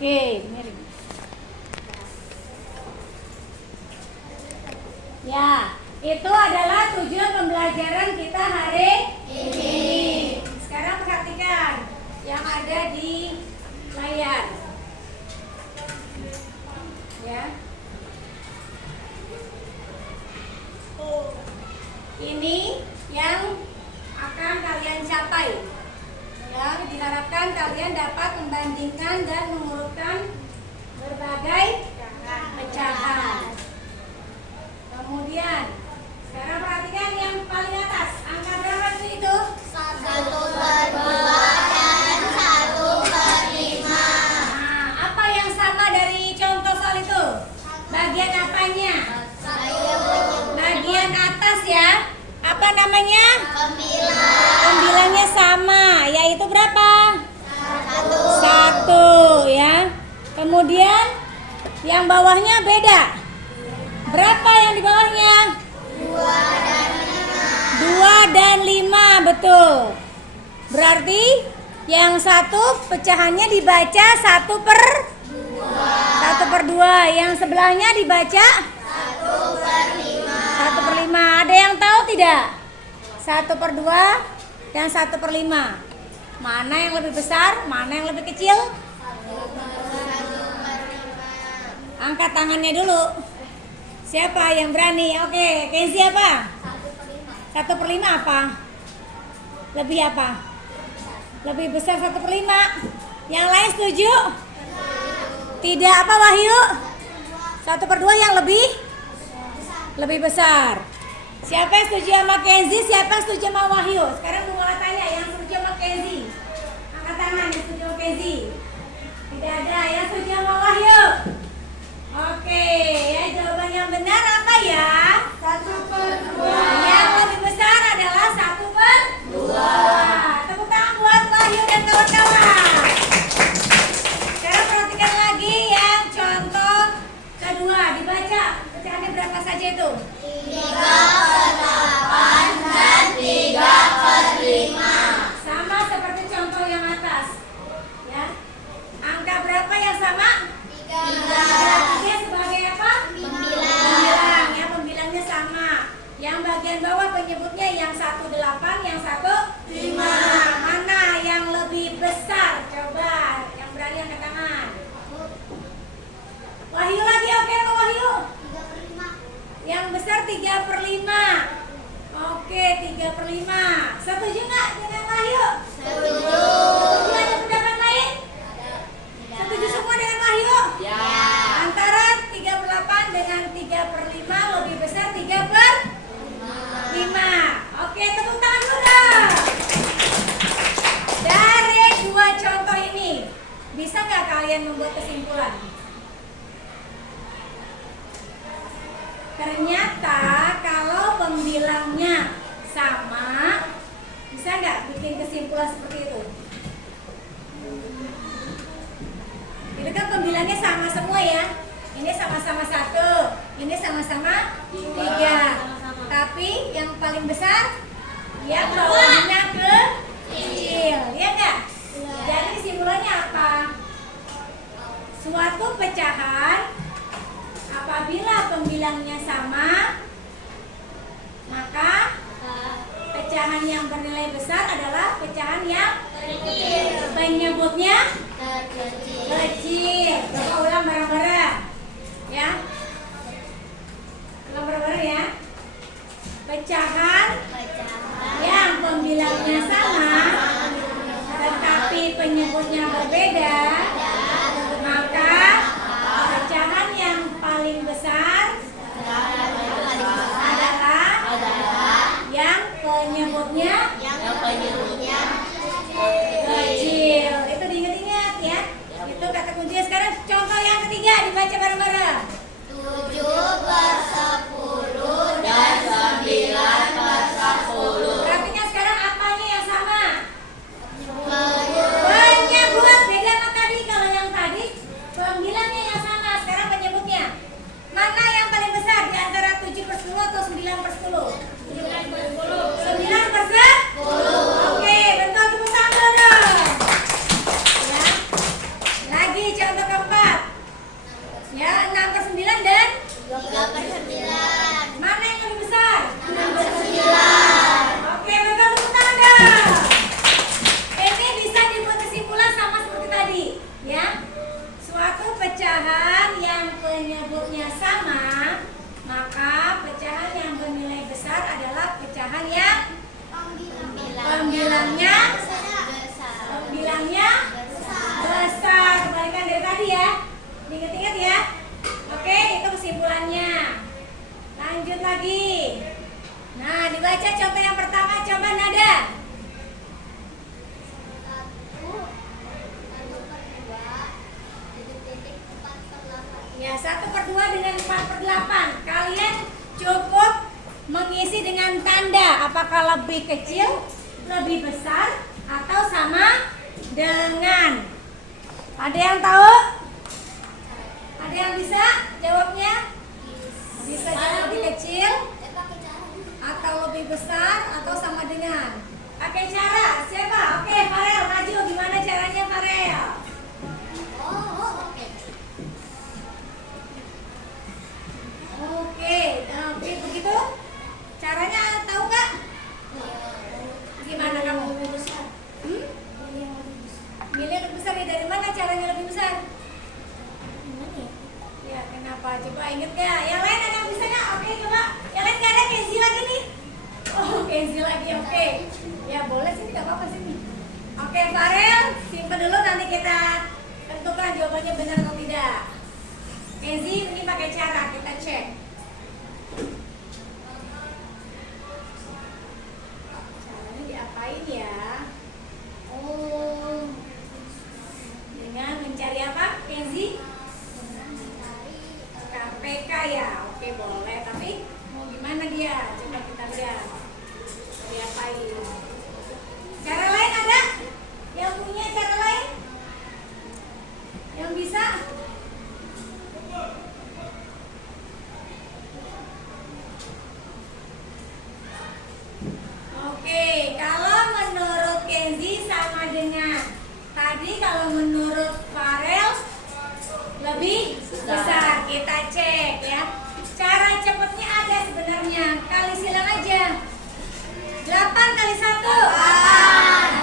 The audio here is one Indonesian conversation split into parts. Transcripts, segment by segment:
Oke, mirip. Ya, itu adalah tujuan pembelajaran kita hari ini. Sekarang perhatikan yang ada di layar. Ya. Ini yang akan kalian capai. Ya, diharapkan kalian dapat membandingkan dan mengurutkan berbagai pecahan. Kemudian, sekarang perhatikan yang paling atas. Angka berapa sih itu? 1/2 dan 1/5. Nah, apa yang sama dari contoh soal itu? Bagian apanya? Bagian atas ya. Apa namanya? Pembilangnya sama, yaitu berapa? 1 ya. Kemudian yang bawahnya beda. Berapa yang di bawahnya? 2 dan 5, betul. Berarti yang satu pecahannya dibaca 1/2. Yang sebelahnya dibaca 1/5. Ada yang tahu tidak? 1/2 dan 1/5. Mana yang lebih besar? Mana yang lebih kecil? Angkat tangannya dulu. Siapa yang berani? Oke, Kenzi apa? 1/5 apa? Lebih apa? Lebih besar 1/5. Yang lain setuju? Tidak apa Wahyu? 1/2 yang lebih besar. Siapa yang setuju sama Kenzi? Siapa yang setuju sama Wahyu? Sekarang mulai tanya yang setuju sama Kenzi. Angkat tangan yang setuju sama Kenzi. Tidak ada yang setuju sama Wahyu. Oke, ya jawaban yang benar apa ya? 1/2. Yang lebih besar adalah 1/2. Tepuk tangan buat Wahyu dan kawan-kawan. Sekarang perhatikan lagi yang contoh kedua. Dibaca pecahannya berapa saja itu? 3/8 dan 3/5. Sama seperti contoh yang atas. Ya. Angka berapa yang sama? 3 sebagai apa? Pembilang. Ya, pembilangnya sama. Yang bagian bawah penyebutnya yang 1/8, yang 1/5. Mana yang lebih besar? Coba yang berani angkat tangan. Wahyu lagi, oke Pak Wahyu? 3/5. Yang besar 3/5. Oke, 3/5. Setuju nggak dengan Wahyu? Setuju. Setuju, ada pendapat lain? Setuju semua dengan Wahyu? Ya. Antara 3/8 dengan 3/5 lebih besar 3/5. Oke, tepuk tangan dulu dong. Dari dua contoh ini, bisa nggak kalian membuat kesimpulan? Ternyata kalau pembilangnya sama, bisa nggak bikin kesimpulan seperti itu? Itu kan pembilangnya sama semua ya. Ini sama-sama 1, ini sama-sama 3. Tapi yang paling besar yang bawahnya kecil, ya enggak? Jadi kesimpulannya apa? Suatu pecahan apabila pembilangnya sama, maka pecahan yang bernilai besar adalah pecahan yang penyebutnya kecil. Coba ulang bareng-bareng ya. Ulang bareng-bareng ya. Pecahan yang pembilangnya sama tetapi penyebutnya berbeda, maka pecahan yang paling besar adalah yang penyebutnya kecil. Itu diingat-ingat ya. Itu kata kuncinya. Sekarang contoh yang ketiga, dibaca bareng-bareng. 7/10 dan 9/10. Perhatikan sekarang apanya yang sama? Penyebut. Penyebut, beda sama tadi Ya, 1/2 dengan 4/8. Kalian cukup mengisi dengan tanda apakah lebih kecil, lebih besar, atau sama dengan. Ada yang tahu? Ada yang bisa jawabnya? Bisa jawab lebih kecil, atau lebih besar, atau sama dengan. Pakai cara siapa? Oke, Farel maju. Gimana caranya Farel? Oke, begitu. Caranya tahu nggak? Gimana kamu? Milih lebih besar ya, dari mana caranya lebih besar? Ya, kenapa? Coba inget nggak? Yang lain ada yang bisa nggak? Oke, coba. Yang lain nggak ada, Kenzi lagi nih. Oh, Kenzi lagi, oke. Ya, boleh sih, nggak apa-apa sini. Oke, Farel, simpen dulu, nanti kita tentukan jawabannya benar atau tidak. Kenzi, ini pakai cara, kita cek. Caranya diapain ya? Oh, dengan mencari apa, Kenzi? KPK ya, oke boleh. Tapi mau gimana dia? Coba kita lihat. Diapain? Cara lain ada? Yang punya cara lain? Yang bisa? Oke, kalau menurut Kenzi sama dengan tadi, kalau menurut Farel lebih besar. Kita cek ya. Cara cepatnya ada sebenarnya. Kali silang aja. 8 kali 1.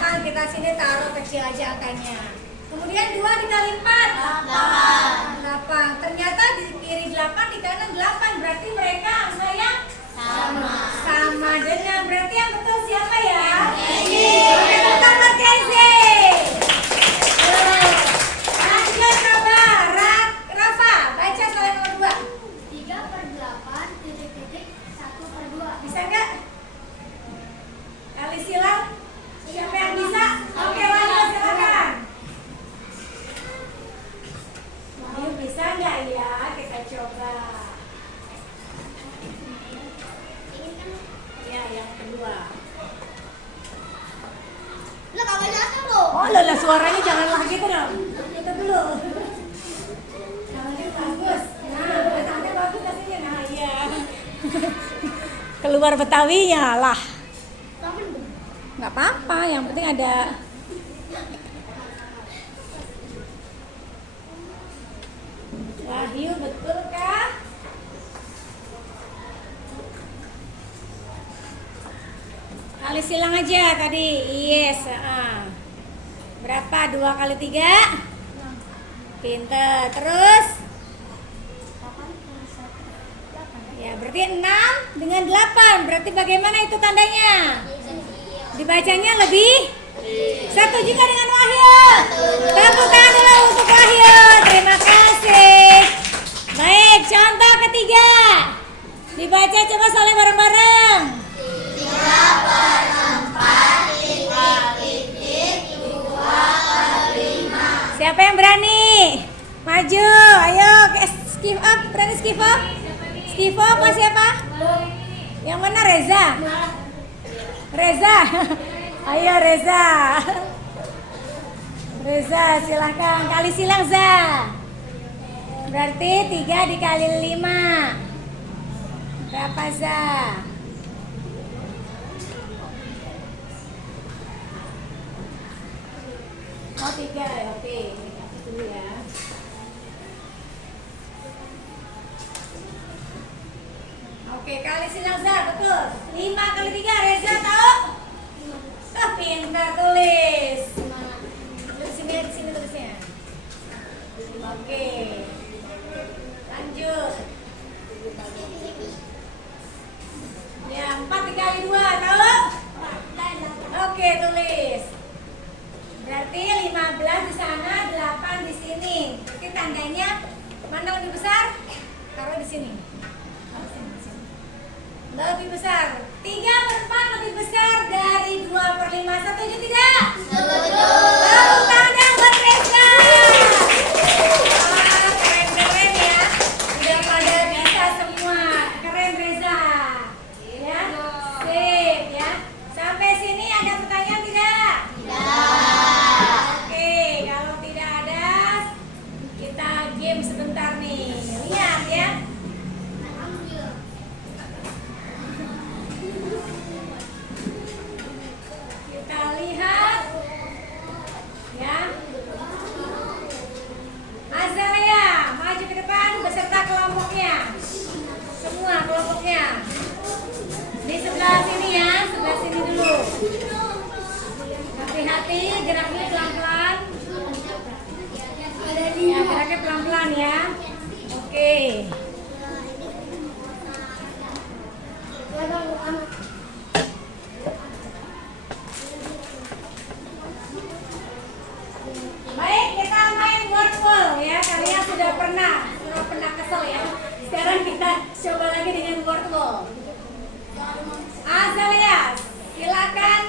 8. Kita sini taruh kecil aja angkanya. Kemudian 2 dikali 4. 8. Ternyata di kiri 8, di kanan 8. Berarti mereka angka yang sama dengan. Berarti yang betul siapa ya? Kenzi. Oke, bukan buat Kenzi. Lanjut coba. Rafa, baca soal nomor 2. 3/8 titik-titik 1/2. Bisa nggak? Kali silang. Siapa yang bisa? Oke, lanjut silakan. Ayo, bisa nggak ya? Kita coba. Ya, yang kedua. Lo kapan jatuh lo? Oh, lah suaranya jangan lagi gitu dong. Itu dulu. Jangan bagus. Nah, ada bagus kasihnya. Nah, iya. Keluar Betawinya lah. Nggak apa-apa, yang penting ada. Wahyu, betul kah? Kali silang aja tadi. Yes. Berapa? 2 kali 3? Pinter. Terus? Ya, berarti 6 dengan 8. Berarti bagaimana itu tandanya? Dibacanya lebih? Satu juga dengan Wahyu. Tepuk tangan dulu untuk Wahyu. Terima kasih. Baik, contoh ketiga. Dibaca coba soleh bareng-bareng. 3/4 titik-titik 2/5. Siapa yang berani? Maju, ayo skip up, berani skip up? Skip up apa siapa? Yang mana Reza? Reza, ayo Reza. Reza silahkan, kali silang Za. Berarti 3 dikali 5. Berapa Za? Oh 3 ya, oke. Dulu ya. Oke, kali silang Za, betul. 5 kali 3, Reza tahu? Pintar, tulis. Di sini tulisnya. Oke. Lanjut. Ya, 4 dikali 2, tahu? Oke, tulis. Berarti 15 di sana, 8 di sini. Berarti tandanya mana lebih besar? Taruh di sini. Lebih besar. 3/4 lebih besar dari 2/5. Setuju tidak? Setuju. Tepuk tangan buat Reza. Wah, keren-keren ya. hati-hati, geraknya pelan-pelan. Ada Ya, geraknya pelan-pelan ya. Oke. Baik, kita main wordwall ya. Kalian sudah pernah kesel ya. Sekarang kita coba lagi dengan wordwall. Azalea, silakan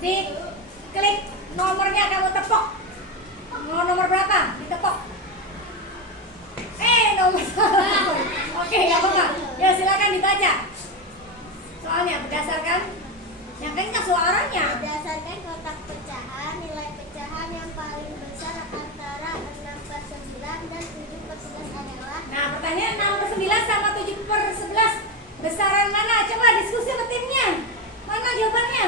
diklik nomornya, kamu tepok. Mau nomor berapa? Ditepok. Nomor salah. Oke, nggak apa-apa. Ya silakan dibaca. Soalnya berdasarkan yang kencang suaranya. Berdasarkan kotak pecahan, nilai pecahan yang paling besar antara 6/9 dan 7/11 adalah. Nah, pertanyaan 6/9 sama 7/11 besaran mana? Coba diskusi sama timnya. Mana jawabannya?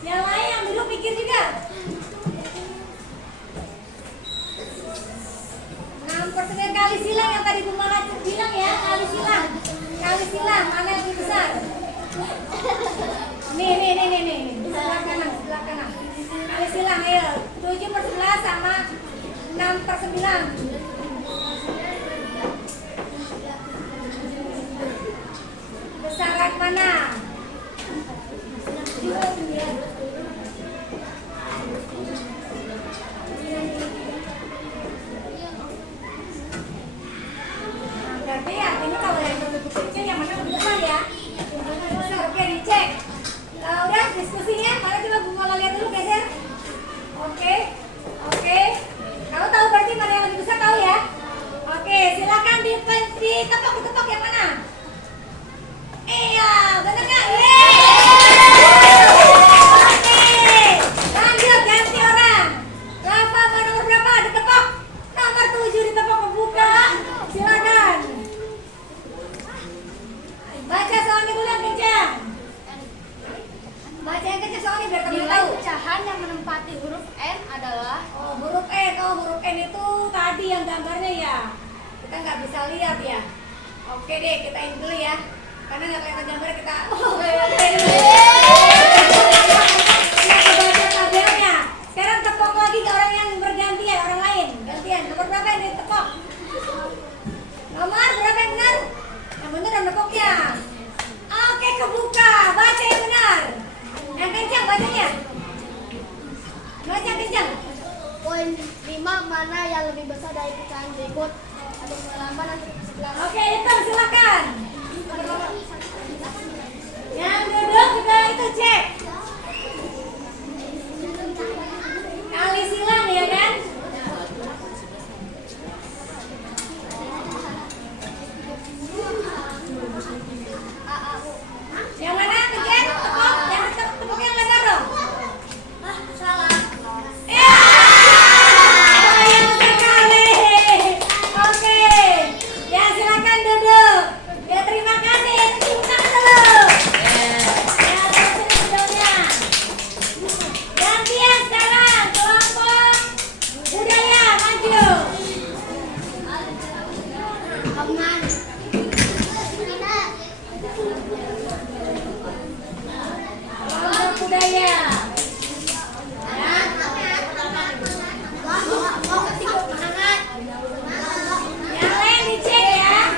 Yang lain yang dulu pikir juga. 6/9 kali silang yang tadi Bu Mala bilang ya, kali silang. Kali silang mana yang lebih besar? Nih. Sebelah kanan. Kali silang, ayo. 7/11 sama 6/9. Besaran mana? Berarti artinya kalau yang lebih kecil yang mana lebih besar ya? Oke, dicek. Udah diskusinya, mana coba Bu Mala lihat dulu geser. Oke. Kamu tahu berarti mana yang lebih besar, tahu ya? Oke, silakan ditepok yang mana? Iya, benar nggak? Oke, lanjut ganti orang. Rafa mau nomor berapa? Ditepok. Nomor 7 ditepok, membuka. Silakan. Baca soalnya dulu yang kencang. Baca yang kencang soalnya biar kamu Nilai tahu. pecahan yang menempati huruf N adalah. Huruf N. Huruf N itu tadi yang gambarnya ya. Kita nggak bisa lihat ya. Oke deh, kita ini dulu ya. Karena nggak kelihatan gambar kita. Kita baca tabelnya. Sekarang tepok lagi ke orang yang bergantian, orang lain. Gantian. Nomor berapa yang ditepok? Nomor berapa yang benar? Yang benar dan tepoknya. Oke, kebuka. Baca yang benar. Yang kencang bacanya. Baca kencang. Poin 5 mana yang lebih besar dari pecahan berikut? Ada pengalaman nanti sebelah. Oke, hitung silakan. Yang duduk juga itu cek. Kali silang ya kan? Yang mana kejar? Tepok, yang tepok yang lebar dong. Salah. Sayang sekali. Oke, ya silakan duduk. Ya terima kasih. Tepuk tangan dulu. Ya terusin videonya. Gantian sekarang kelompok budaya maju. Aman. Kelompok budaya. Yang lain dicek ya.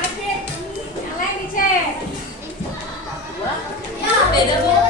Yang lain dicek. Beda bu.